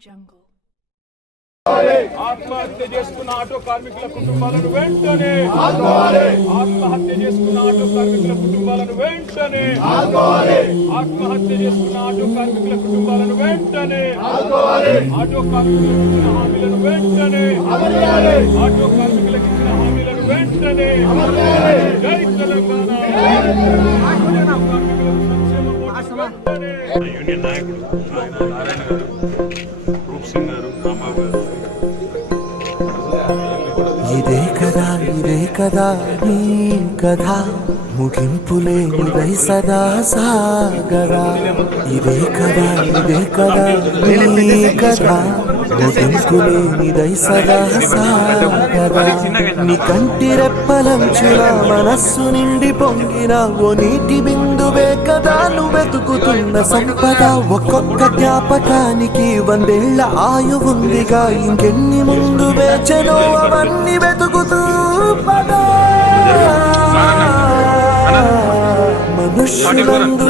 Jungle. ఆత్మహత్య చేసుకున్న auto కార్మికుల కుటుంబాలను వెంటనే ఆత్మహత్య చేసుకున్న ఆటో కార్మికుల కుటుంబాలను వెంటనే ఆత్మహత్య చేసుకున్న ఆటో కార్మికుల కుటుంబాలను వెంటనే ఆటో కార్మికులకు ఇచ్చిన హామీలను వెంటనే ఆటో కార్మికులకు ఇచ్చిన హామీలను వెంటనే జై తెలంగాణ యూనియన్ నాయకుడు నారాయణ గారు, రూప్ సింగ్ గారు, రామారావు గారు. ఇదే కదా నీ కథ ముగింపులే ఇదై సదా సాగరా. ఇదే కదా నీ కథ ముగింపులే ఇదై సదా సాగరా. నీ కంటి రెప్పలంచున మనస్సు నిండి పొంగిన ఓ నీటి బిందువే కదా నువ్వు వెతుకుతున్న సంపద. ఒక్కొక్క జ్ఞాపకానికి 100 ఏళ్ల ఆయువుందిగా, ఇంకెన్ని ముందు వేచెనో అవన్నీ వెతుకుతూ పదా. మనుష్యులందు